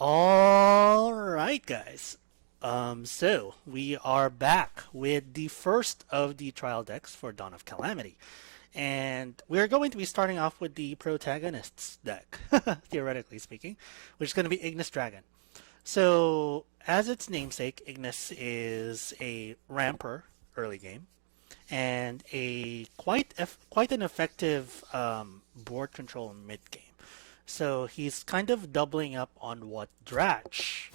All right, guys. So we are back with the first of the trial decks for Dawn of Calamity, and we're going to be starting off with the protagonists deck, theoretically speaking, which is going to be Ignis Dragon. So, as its namesake, Ignis is a ramper early game and a quite an effective board control mid game. So he's kind of doubling up on what Dratch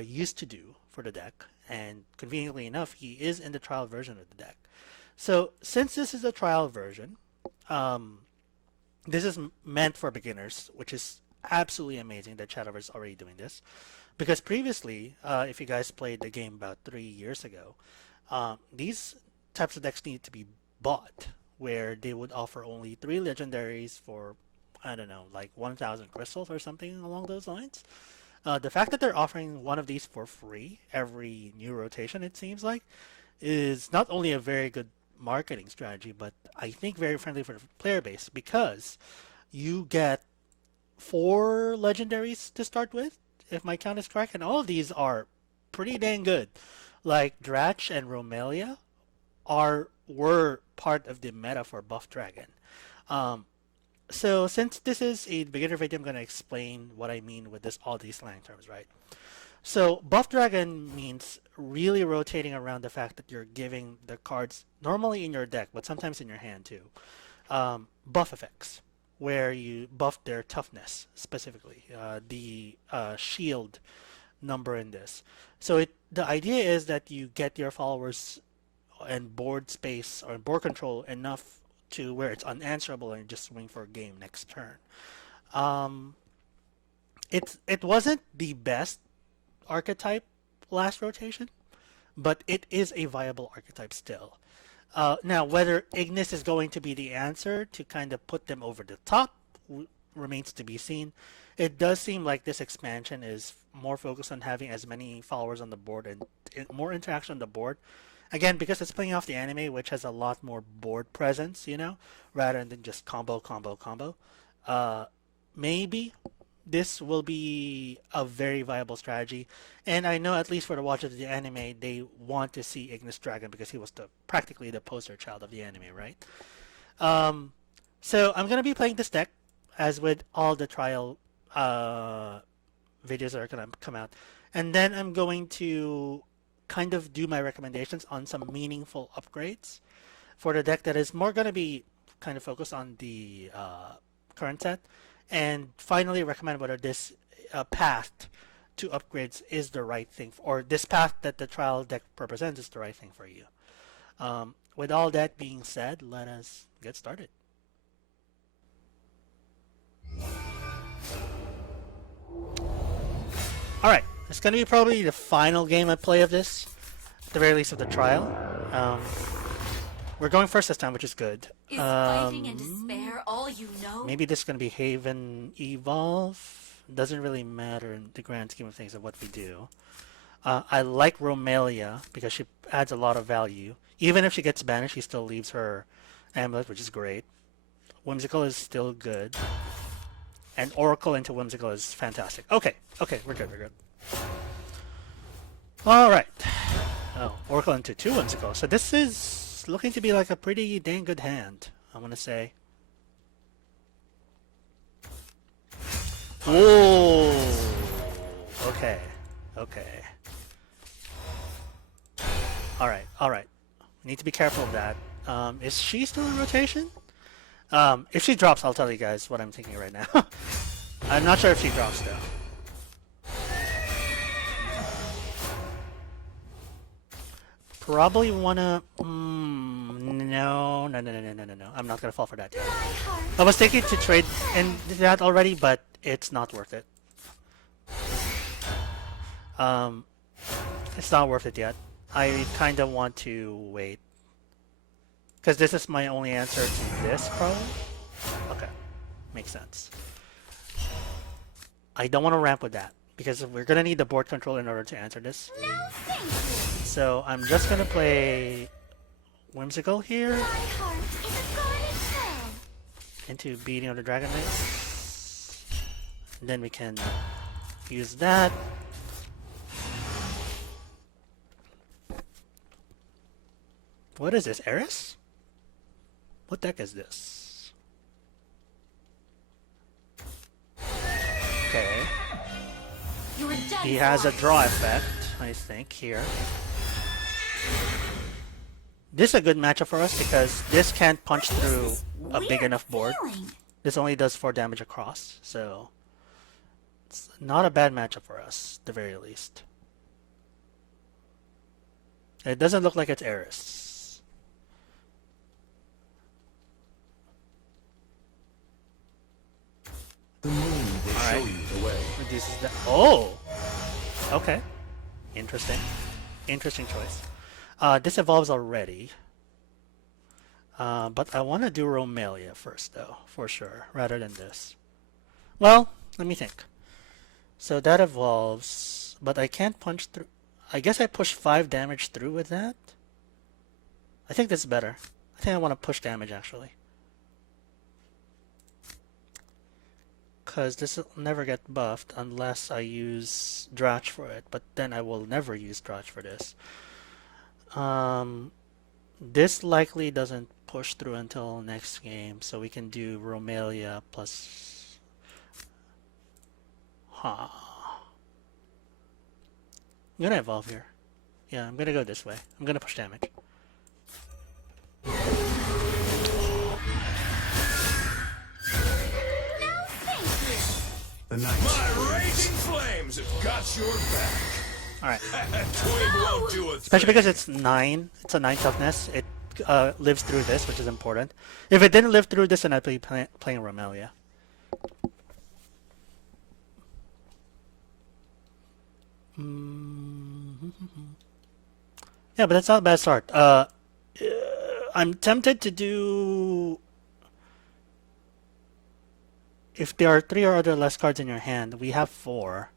used to do for the deck, and conveniently enough, he is in the trial version of the deck. So since this is a trial version, um, this is meant for beginners, which is absolutely amazing that Shadowverse is already doing this. Because previously, if you guys played the game about 3 years ago, these types of decks need to be bought, where they would offer only three legendaries for, I don't know, like 1,000 crystals or something along those lines. The fact that they're offering one of these for free every new rotation, it seems like, is not only a very good marketing strategy, but I think very friendly for the player base because you get four legendaries to start with, if my count is correct, and all of these are pretty dang good. Like Dratch and Romelia were part of the meta for Buff Dragon. Um, so since this is a beginner video, I'm gonna explain what I mean with this all these slang terms, right? So Buff Dragon means really rotating around the fact that you're giving the cards normally in your deck, but sometimes in your hand too, buff effects, where you buff their toughness specifically, the shield number in this. So the idea is that you get your followers and board space or board control enough to where it's unanswerable and just swing for a game next turn. Um, it wasn't the best archetype last rotation, but it is a viable archetype still. Now, whether Ignis is going to be the answer to kind of put them over the top remains to be seen. It does seem like this expansion is more focused on having as many followers on the board and more interaction on the board. Again, because it's playing off the anime, which has a lot more board presence, rather than just combo, combo, combo. Uh, Maybe this will be a very viable strategy. And I know at least for the watchers of the anime, they want to see Ignis Dragon because he was practically the poster child of the anime, right? Um, so I'm gonna be playing this deck as with all the trial videos that are gonna come out, and then I'm going to kind of do my recommendations on some meaningful upgrades for the deck that is more gonna be kind of focused on the current set, and finally recommend whether this path to upgrades is the right thing, or this path that the trial deck represents is the right thing for you. With all that being said, let us get started. Alright, it's going to be probably the final game I play of this, at the very least of the trial. We're going first this time, which is good. Is fighting and despair all you know? Maybe this is going to be Haven Evolve. Doesn't really matter in the grand scheme of things of what we do. I like Romelia because she adds a lot of value. Even if she gets banished, she still leaves her amulet, which is great. Whimsical is still good. And Oracle into Whimsical is fantastic. Okay, we're good. Alright. Oh, Oracle into 2 Whimsical. So this is looking to be like a pretty dang good hand, I want to say. Whoa! Okay. Alright. We need to be careful of that. Is she still in rotation? If she drops, I'll tell you guys what I'm thinking right now. I'm not sure if she drops though. Probably wanna. No. I'm not gonna fall for that yet. I was thinking to trade in that already, but it's not worth it. It's not worth it yet. I kind of want to wait. Because this is my only answer to this, probably? Okay. Makes sense. I don't want to ramp with that, because we're going to need the board control in order to answer this. No, thank you. So I'm just going to play Whimsical here. My heart is a garden flower. Into Beating of the Dragon Knight. Then we can Use that. What is this, Eris? What deck is this? Okay. You're done He has for. a draw effect, I think, here. This is a good matchup for us because this can't punch through a big Weird enough board. feeling. This only does 4 damage across, so it's not a bad matchup for us, at the very least. It doesn't look like it's Eris. The moon will show you the way. Reduces that. Oh! Okay. Interesting. Interesting choice. This evolves already. But I want to do Romelia first, though, for sure, rather than this. Well, let me think. So that evolves, but I can't punch through. I guess I push 5 damage through with that. I think this is better. I think I want to push damage, actually. Because this will never get buffed unless I use Dratch for it, but then I will never use Dratch for this. This likely doesn't push through until next game, so we can do Romelia plus... Huh. I'm gonna evolve here. Yeah, I'm gonna go this way. I'm gonna push damage. No, thank you. The night. My raging flames have got your back. Alright. Twig won't do a Especially thing. because it's 9. It's a 9 toughness. It lives through this, which is important. If it didn't live through this, then I'd be playing Romelia. Yeah, but that's not a bad start. I'm tempted to do... If there are 3 or other less cards in your hand, we have 4.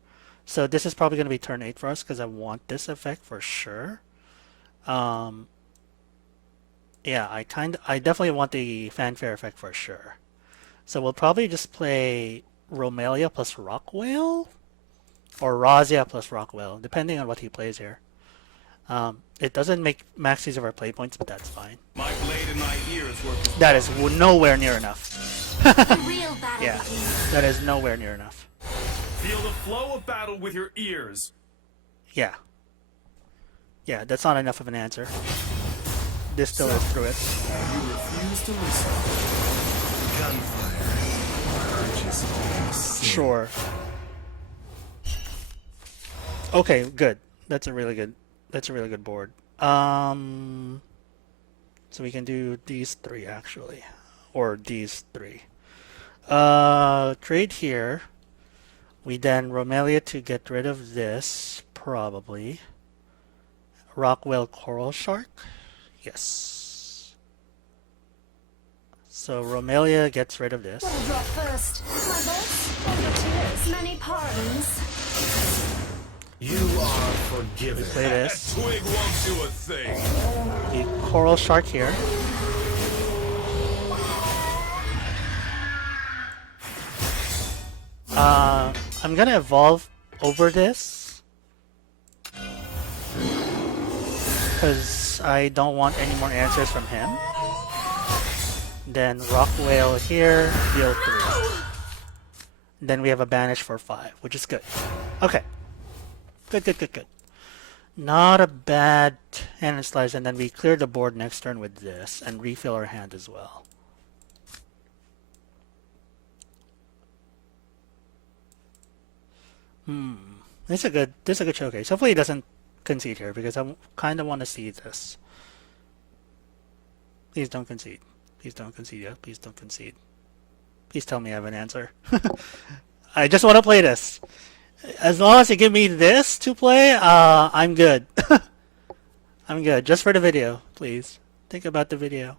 So this is probably going to be turn 8 for us because I want this effect for sure. Yeah, I definitely want the fanfare effect for sure. So we'll probably just play Romelia plus Rockwhale or Razia plus Rockwhale, depending on what he plays here. It doesn't make max use of our play points, but that's fine. My blade in my ears work. That is nowhere near enough. The real battle Yeah, begins. that is nowhere near enough. Feel the flow of battle with your ears. Yeah. Yeah, that's not enough of an answer. This still is through it. You refuse to listen. Gunfire. Urges you to sin. Sure. Okay, good. That's a really good board. So we can do these 3 actually. Or these 3. Trade here. We then Romelia to get rid of this, probably. Rockwell Coral Shark? Yes. So Romelia gets rid of this. What'll drop first? My boss or your tears? Many pardons. You are forgiven. Play this. Twig won't do a thing. The Coral Shark here. I'm gonna evolve over this because I don't want any more answers from him. Then Rockwhale here, deal 3. Then we have a banish for 5, which is good. Okay. Good. Not a bad hand and slice, and then we clear the board next turn with this and refill our hand as well. This is a good showcase. Hopefully he doesn't concede here because I kind of want to see this. Please don't concede. Please don't concede. Yeah, please don't concede. Please tell me I have an answer. I just want to play this. As long as you give me this to play, I'm good. I'm good. Just for the video, please. Think about the video.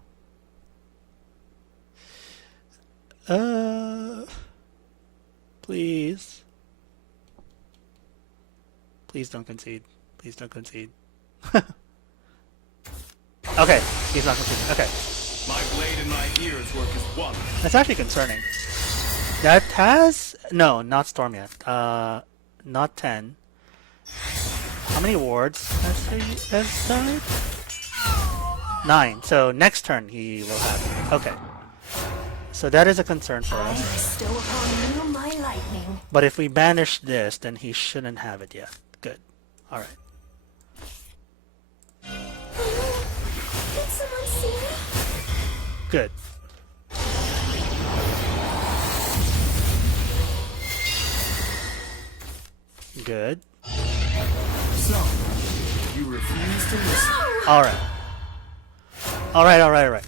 Please. Please don't concede. Please don't concede. Okay, he's not conceding. Okay. My blade and my ears work as one. That's actually concerning. That has... No, not Storm yet. not 10. How many wards has died? 9. So next turn he will have it. Okay. So that is a concern for I us. bestow upon you my lightning. But if we banish this, then he shouldn't have it yet. Good. Alright. Did someone see me? Good. Good. So, you refuse to listen. Alright. Alright.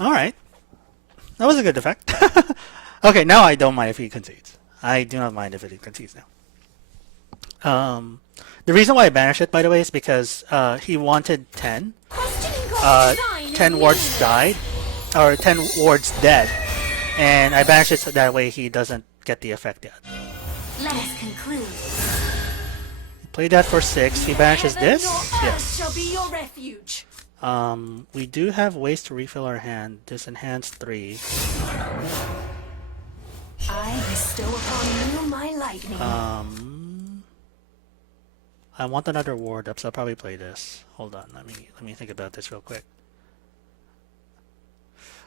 Alright. That was a good effect. Okay, now I don't mind if he concedes. I do not mind if he concedes now. The reason why I banished it, by the way, is because he wanted 10. Questioning God's design is 10 wards meaningless. died, or 10 wards dead, and I banished it so that way he doesn't get the effect yet. Let us conclude. Play that for 6. He banishes Heaven this. nor earth Yes. shall be your refuge. We do have ways to refill our hand. This enhanced 3. I bestow upon you my lightning. I want another ward up, so I'll probably play this. Hold on, let me think about this real quick.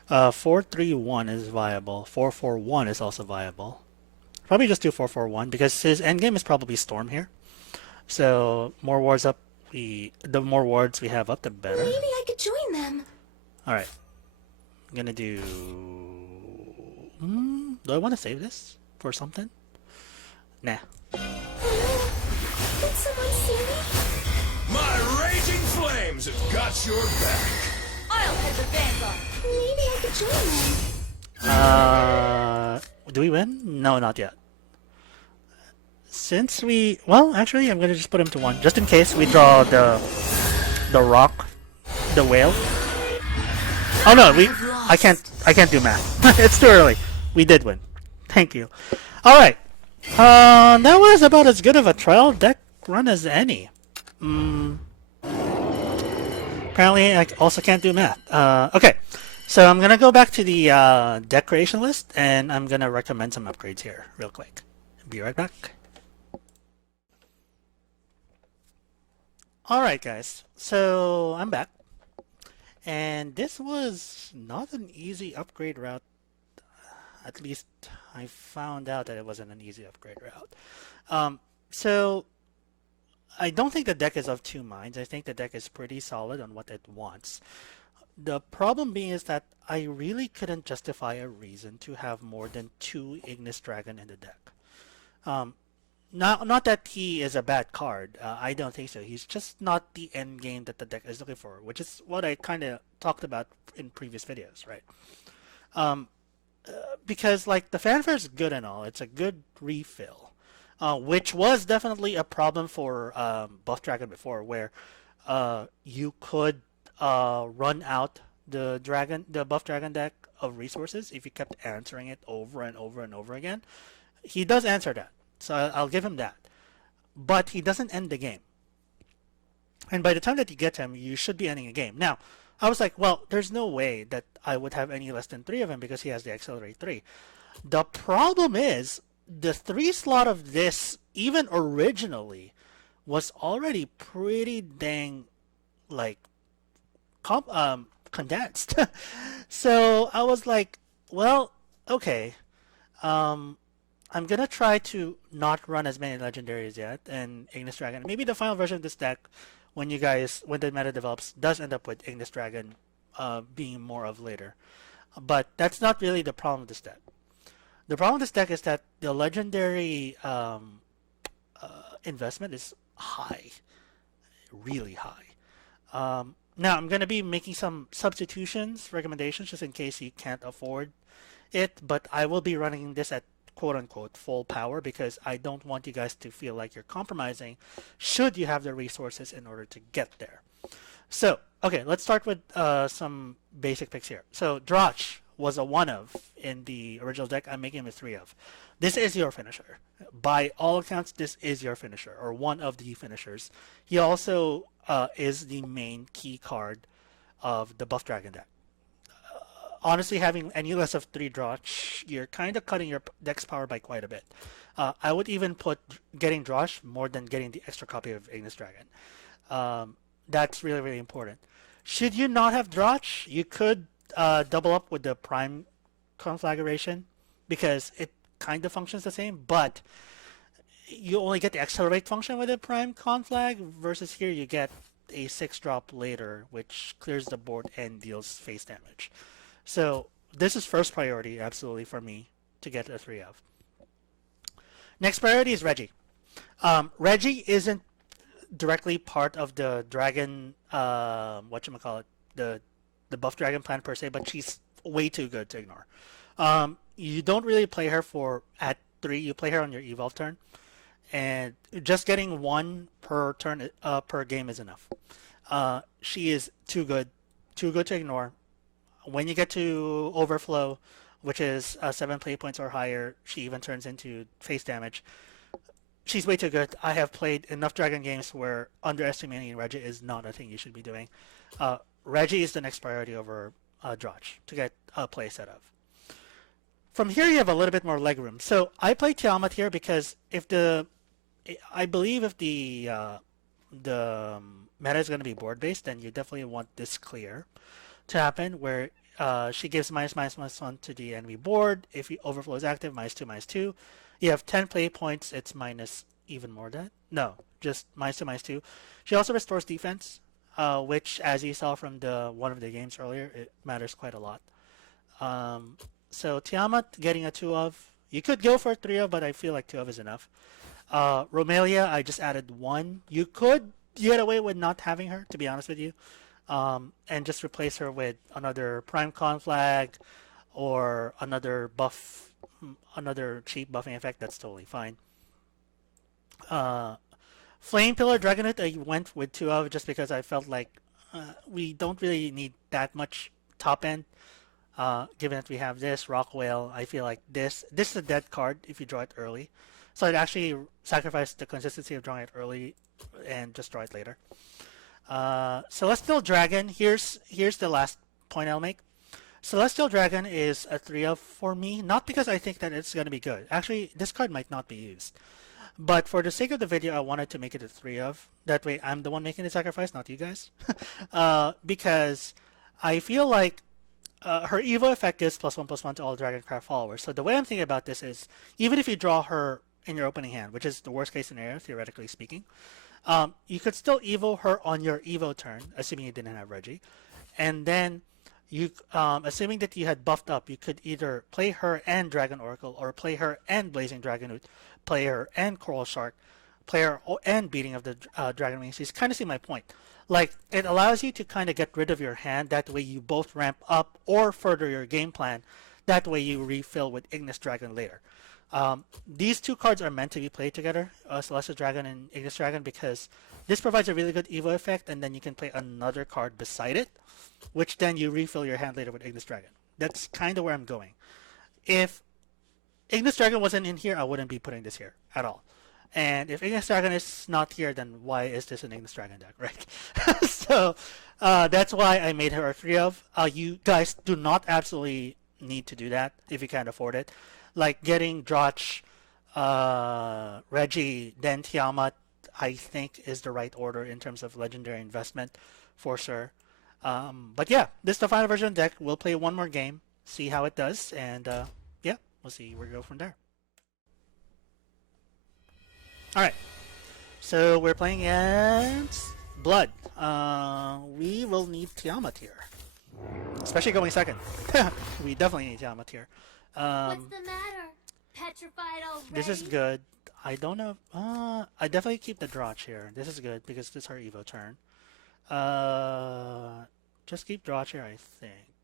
4-3-1 is viable. 4-4-1 is also viable. Probably just do 4-4-1 because his endgame is probably Storm here. So more wards up, the more wards we have up, the better. Maybe I could join them. All right, I'm gonna do. Do I want to save this for something? Nah. Did someone see me? My raging flames have got your back. I'll head the vanguard. Maybe I could join them. Do we win? No, not yet. Since we, well, actually, I'm gonna just put him to 1, just in case we draw the rock, the whale. Oh no, I can't do math. It's too early. We did win. Thank you. All right. That was about as good of a trial deck run as any. Apparently, I also can't do math. Okay. So I'm gonna go back to the deck creation list, and I'm gonna recommend some upgrades here, real quick. Be right back. Alright guys, so I'm back, and this was not an easy upgrade route. At least I found out that it wasn't an easy upgrade route. So I don't think the deck is of two minds. I think the deck is pretty solid on what it wants. The problem being is that I really couldn't justify a reason to have more than 2 Ignis Dragon in the deck. Not that he is a bad card. I don't think so. He's just not the end game that the deck is looking for, which is what I kind of talked about in previous videos, right? Because like the fanfare is good and all, it's a good refill, which was definitely a problem for Buff Dragon before, where you could run out the Buff Dragon deck of resources if you kept answering it over and over and over again. He does answer that. So I'll give him that. But he doesn't end the game. And by the time that you get to him, you should be ending a game. Now, I was like, well, there's no way that I would have any less than 3 of him because he has the Accelerate 3. The problem is, the 3 slot of this, even originally, was already pretty dang, like, condensed. So I was like, well, okay. I'm gonna try to not run as many legendaries yet, and Ignis Dragon. Maybe the final version of this deck, when the meta develops, does end up with Ignis Dragon being more of later. But that's not really the problem with this deck. The problem with this deck is that the legendary investment is high, really high. Now I'm gonna be making some substitutions, recommendations, just in case you can't afford it. But I will be running this at quote-unquote full power because I don't want you guys to feel like you're compromising should you have the resources in order to get there. So, okay, let's start with some basic picks here. So, Droch was a 1 of in the original deck. I'm making him a 3 of. This is your finisher. By all accounts, this is your finisher, or one of the finishers. He also is the main key card of the Buff Dragon deck. honestly, having any less of 3 Drosh, you're kind of cutting your deck's power by quite a bit. I would even put getting Drosh more than getting the extra copy of Ignis Dragon. That's really, really important. Should you not have Drosh, you could double up with the Prime conflagration because it kind of functions the same, but you only get the accelerate function with the Prime conflag versus here you get a 6-drop later, which clears the board and deals face damage. So this is first priority, absolutely, for me to get a 3 of. Next priority is Reggie. Reggie isn't directly part of the dragon, whatchamacallit, the buff dragon plan per se, but she's way too good to ignore. You don't really play her at 3, you play her on your evolve turn, and just getting 1 per turn per game is enough. She is too good to ignore. When you get to overflow, which is 7 play points or higher, she even turns into face damage. She's way too good. I have played enough dragon games where underestimating Reggie is not a thing you should be doing. Reggie is the next priority over Drosh to get a play set of. From here you have a little bit more leg room. So I play Tiamat here because I believe if the meta is going to be board based, then you definitely want this clear to happen where she gives -1 to the enemy board. If the overflow is active, -2/-2. You have 10 play points. It's minus even more than no, just -2/-2. She also restores defense, which, as you saw from one of the games earlier, it matters quite a lot. So Tiamat getting a 2 of. You could go for a 3 of, but I feel like 2 of is enough. Romelia, I just added 1. You could get away with not having her, to be honest with you, and just replace her with another Prime Conflag or another buff, another cheap buffing effect. That's totally fine. Flame Pillar Dragonoot, I went with 2 of just because I felt like we don't really need that much top end. Given that we have this Rock Whale, I feel like this is a dead card if you draw it early. So I'd actually sacrifice the consistency of drawing it early and just draw it later. Celestial Dragon, here's the last point I'll make. Celestial Dragon is a 3 of for me, not because I think that it's going to be good. Actually, this card might not be used. But for the sake of the video, I wanted to make it a 3 of. That way I'm the one making the sacrifice, not you guys. Because I feel like her Evo effect is +1/+1 to all Dragoncraft followers. So the way I'm thinking about this is, even if you draw her in your opening hand, which is the worst case scenario, theoretically speaking, you could still Evo her on your Evo turn, assuming you didn't have Reggie. And then, you, assuming that you had buffed up, you could either play her and Dragon Oracle, or play her and Blazing Dragonoot, play her and Coral Shark, play her and Beating of the Dragon Wings. You kind of see my point. Like, it allows you to kind of get rid of your hand. That way you both ramp up or further your game plan. That way you refill with Ignis Dragon later. These 2 cards are meant to be played together, Celestial Dragon and Ignis Dragon, because this provides a really good Evo effect, and then you can play another card beside it, which then you refill your hand later with Ignis Dragon. That's kind of where I'm going. If Ignis Dragon wasn't in here, I wouldn't be putting this here at all. And if Ignis Dragon is not here, then why is this an Ignis Dragon deck, right? So that's why I made her a 3 of. You guys do not absolutely need to do that if you can't afford it. Like getting Drosh, Reggie, then Tiamat, I think is the right order in terms of legendary investment for sure. But yeah, this is the final version of the deck. We'll play one more game, see how it does, and yeah, we'll see where we go from there. Alright, so we're playing against Blood. We will need Tiamat here. Especially going second. We definitely need Tiamat here. What's the matter? Petrified already? This is good. I don't know. I definitely keep the Drosh here. This is good because this is our Evo turn. Just keep Drosh here, I think.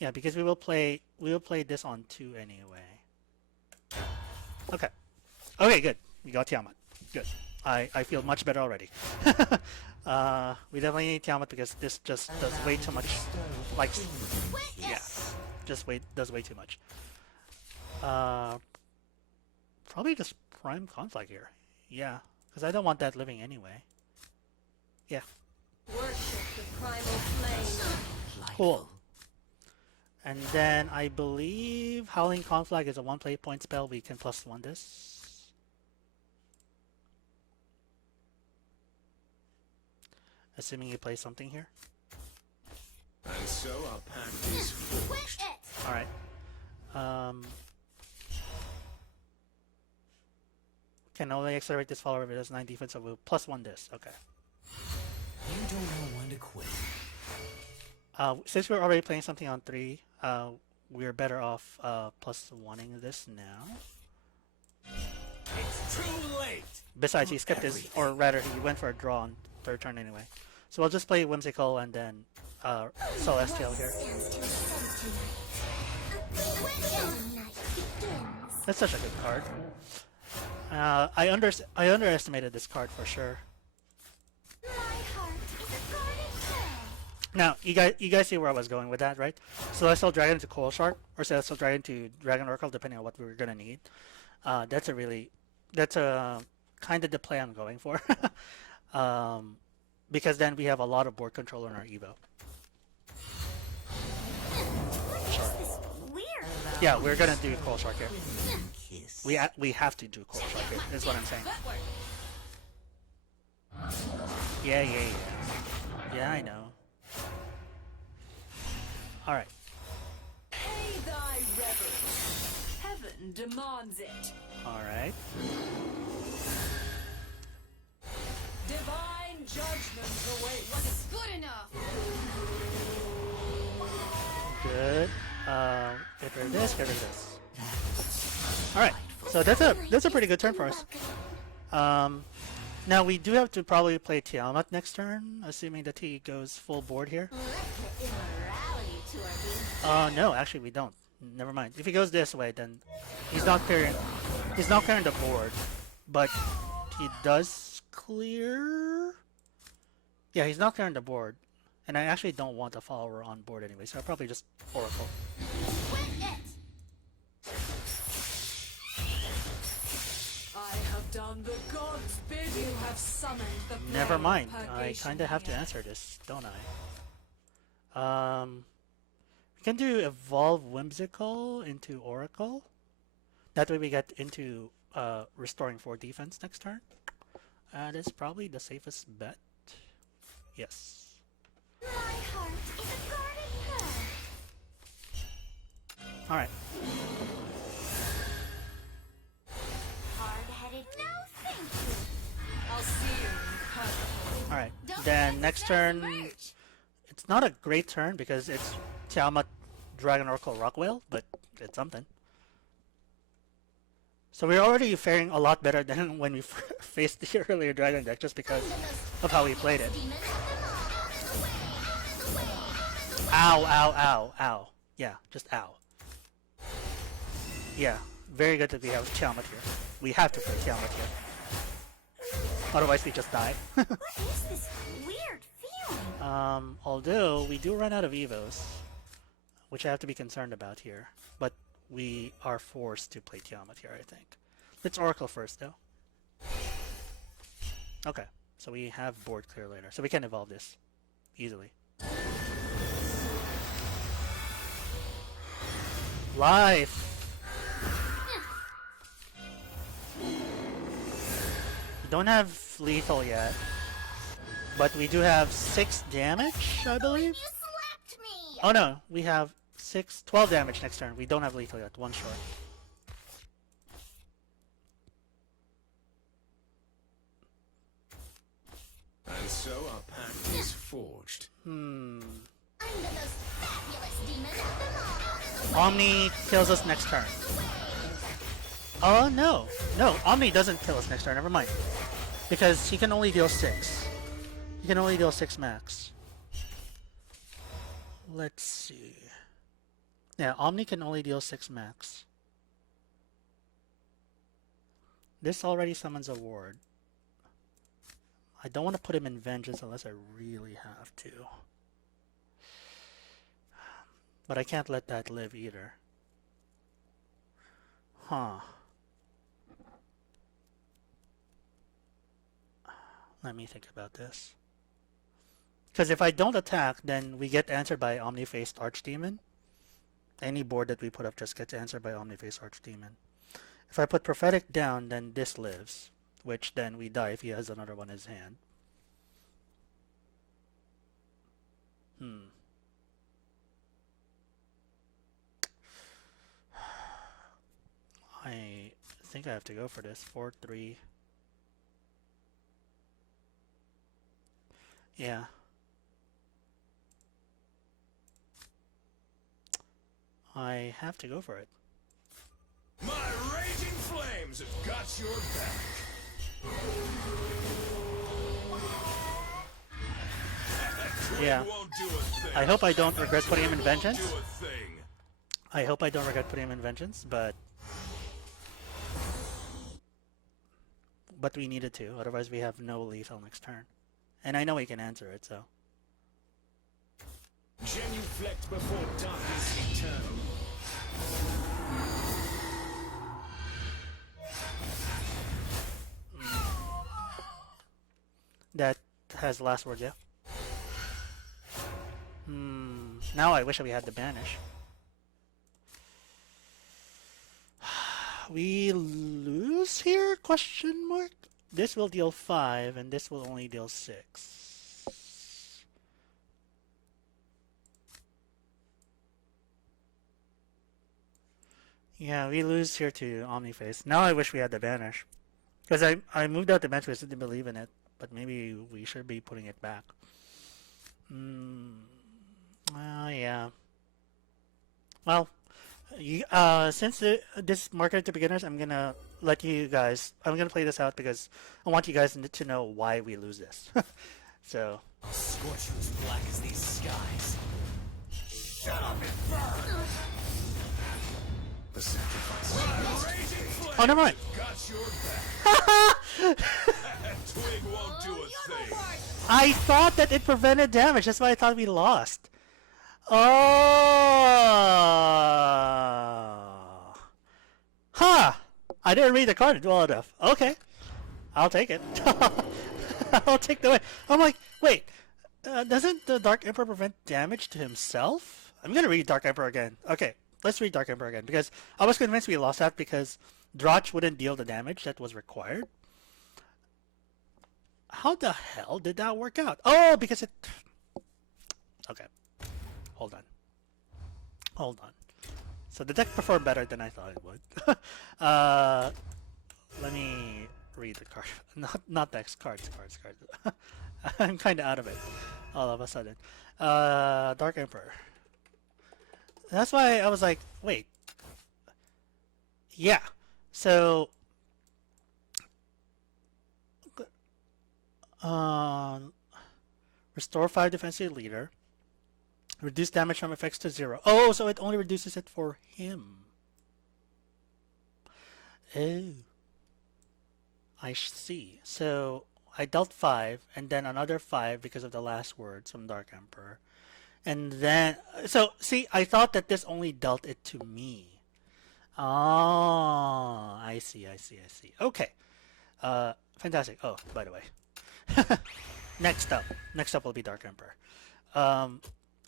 Yeah, because we will play this on 2 anyway. Okay. Okay, good. We got Tiamat. Good. I feel much better already. We definitely need Tiamat because this just does way too much. Like, yeah, does way too much. Probably just Prime Conflict here. Yeah, because I don't want that living anyway. Yeah. Worship the primal flame. Cool. And then I believe Howling Conflag is a 1 play point spell. We can +1 this. Assuming you play something here. And so our pact is forged. Alright. Can only accelerate this follower if it has 9 defense, so we'll +1 this. Okay. You don't know when to quit. Since we're already playing something on 3, we're better off +1ing this now. It's too late. Besides, he skipped his, or rather, he went for a draw on 3rd turn anyway. So we'll just play Whimsical and then Celestial here. That's such a good card. I underestimated this card for sure. Now, you guys see where I was going with that, right? Celestial Dragon to Coil Shark, or Celestial Dragon to Dragon Oracle, depending on what we were gonna need. That's a kind of the play I'm going for. Because then we have a lot of board control in our Evo. Yeah, we're gonna do Coil Shark here. We have to do Coil Shark here, is what I'm saying. Yeah. Yeah, I know. Alright. Pay thy reverence. Heaven demands it. Alright. Divine judgment awaits. Good enough. Good. Get rid of this, get rid of this. Alright, so that's a pretty good turn for us. Now we do have to probably play Tiamat next turn, assuming that he goes full board here. No, actually we don't. Never mind. If he goes this way, then he's not clearing the board, but he does clear. Yeah, he's not clearing the board, and I actually don't want a follower on board anyway, so I'll probably just Oracle. I have done the gods bid. You have summoned the Never plague mind. of I purgation kind of have to here. answer this, don't I? We can do Evolve Whimsical into Oracle. That way we get into restoring 4 defense next turn. That's probably the safest bet. Yes. My heart is a guarded pearl. Alright. Hard-headed. No, thank you. I'll see you in purgatory. Alright. Don't Then let next the turn, shadows merge. it's not a great turn because it's Tiamat, Dragon Oracle, Rockwell, but it's something. So we're already faring a lot better than when we faced the earlier Dragon deck just because of how we played it. Ow. Yeah, just ow. Yeah, very good that we have Tiamat here. We have to play Tiamat here. Otherwise we just die. What is this weird feeling? Although we do run out of Evos, which I have to be concerned about here. But we are forced to play Tiamat here, I think. Let's Oracle first, though. Okay, so we have board clear later, so we can evolve this easily. Life! We don't have lethal yet, but we do have 6 damage, I believe? You slapped me. Oh no, we have 12 damage next turn. We don't have lethal yet, 1 short. And so our pact is forged. I'm the most fabulous demon of them all. Omni kills us next turn. Oh no. No, Omni doesn't kill us next turn, never mind. Because he can only deal 6. He can only deal 6 max. Let's see. Yeah, Omni can only deal 6 max. This already summons a ward. I don't want to put him in Vengeance unless I really have to. But I can't let that live either. Huh. Let me think about this. Because if I don't attack, then we get answered by Omni-Faced Archdemon. Any board that we put up just gets answered by Omni-Faced Archdemon. If I put Prophetic down, then this lives, which then we die if he has another one in his hand. I think I have to go for this. 4-3. Yeah. I have to go for it. My raging flames have got your back. Yeah. Won't do a thing. I hope I don't regret putting him in Vengeance. Do a thing. I hope I don't regret putting him in Vengeance, but we needed to, otherwise we have no lethal next turn. And I know he can answer it, so. Genuflect before darkness eternal. That has the last word, yeah. Now I wish we had the banish. We lose here? Question mark? This will deal 5 and this will only deal 6. Yeah, we lose here to Omniface. Now I wish we had the banish. Because I moved out the bench because I didn't believe in it. But maybe we should be putting it back. Well, yeah. Well, since this is marketed to beginners, I'm gonna let you guys. I'm gonna play this out because I want you guys to know why we lose this. So. I'll scorch you as black as these skies. Shut up and burn! The sacrifice. Oh, never mind. Got your back. Twig won't do a thing. I thought that it prevented damage. That's why I thought we lost. Oh. Huh. I didn't read the card well enough. Okay. I'll take it. I'll take the win. I'm like, wait. Doesn't the Dark Emperor prevent damage to himself? I'm going to read Dark Emperor again. Okay. Let's read Dark Emperor again. Because I was convinced we lost that because Drach wouldn't deal the damage that was required. How the hell did that work out? Oh, because it... Okay. Hold on. So the deck performed better than I thought it would. Let me read the card. Not decks, cards. I'm kind of out of it all of a sudden. Dark Emperor. That's why I was like, wait. Yeah. So... restore 5 defensive leader. Reduce damage from effects to 0. Oh, so it only reduces it for him. Oh. I see. So I dealt 5, and then another 5 because of the last words from Dark Emperor. And then... So, see, I thought that this only dealt it to me. Oh, I see. Okay. Fantastic. Oh, by the way. Next up will be Dark Emperor.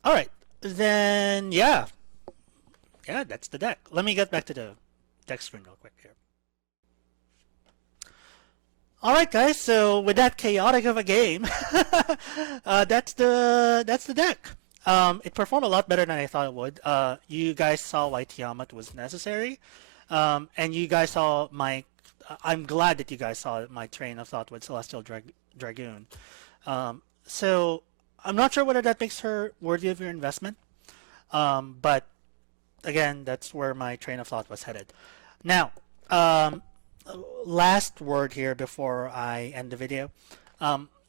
Alright, then yeah, that's the deck. Let me get back to the deck screen real quick here. Alright guys, so with that chaotic of a game, that's the deck. It performed a lot better than I thought it would. You guys saw why Tiamat was necessary, and you guys saw my... I'm glad that you guys saw my train of thought with Celestial Dragoon. So I'm not sure whether that makes her worthy of your investment, but again, that's where my train of thought was headed. Now, last word here before I end the video.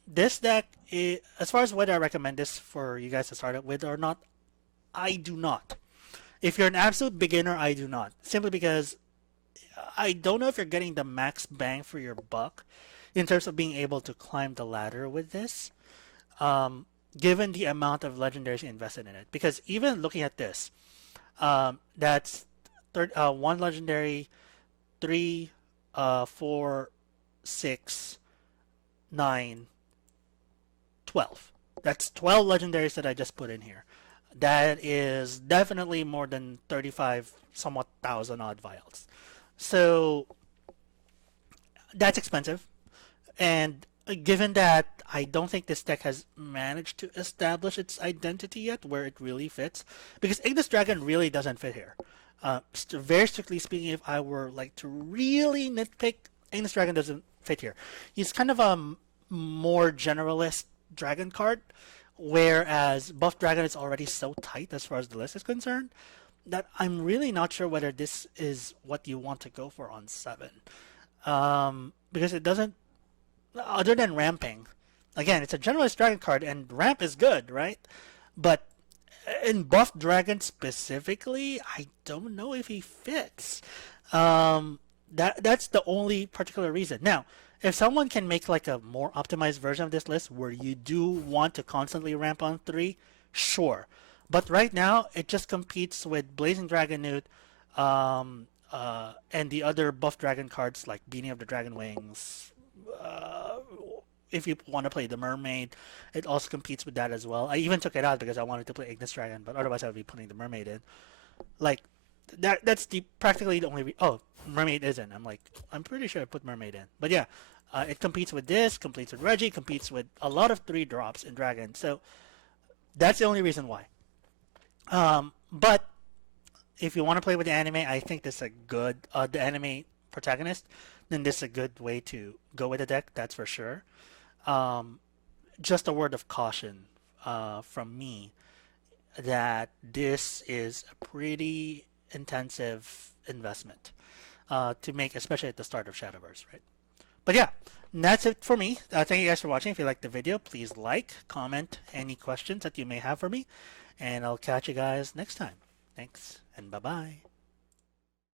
This deck, as far as whether I recommend this for you guys to start it with or not, I do not. If you're an absolute beginner, I do not. Simply because I don't know if you're getting the max bang for your buck in terms of being able to climb the ladder with this, given the amount of legendaries invested in it. Because even looking at this, that's 1 legendary, 3, 4, 6, 9, 12. That's 12 legendaries that I just put in here. That is definitely more than 35 somewhat thousand odd vials. So that's expensive. And given that I don't think this deck has managed to establish its identity yet, where it really fits, because Ignis Dragon really doesn't fit here. Very strictly speaking, if I were like to really nitpick, Ignis Dragon doesn't fit here. He's kind of a more generalist dragon card, whereas Buff Dragon is already so tight as far as the list is concerned that I'm really not sure whether this is what you want to go for on 7. Because it doesn't, other than ramping, again, it's a generalist dragon card, and ramp is good, right? But in Buff Dragon specifically, I don't know if he fits. That's the only particular reason. Now, if someone can make like a more optimized version of this list where you do want to constantly ramp on 3, sure. But right now, it just competes with Blazing Dragonute, and the other buff dragon cards like Beanie of the Dragon Wings. If you want to play the Mermaid, it also competes with that as well. I even took it out because I wanted to play Ignis Dragon, but otherwise I would be putting the Mermaid in. Like, that's practically the only Mermaid isn't. I'm pretty sure I put Mermaid in. But yeah, it competes with this, competes with Reggie, competes with a lot of 3 drops in Dragon. So that's the only reason why. But if you want to play with the anime, I think this is a good, the anime protagonist, then this is a good way to go with the deck, that's for sure. Just a word of caution from me that this is a pretty intensive investment to make, especially at the start of Shadowverse, right? But yeah, that's it for me. Thank you guys for watching. If you liked the video, please like, comment any questions that you may have for me, and I'll catch you guys next time. Thanks, and bye-bye.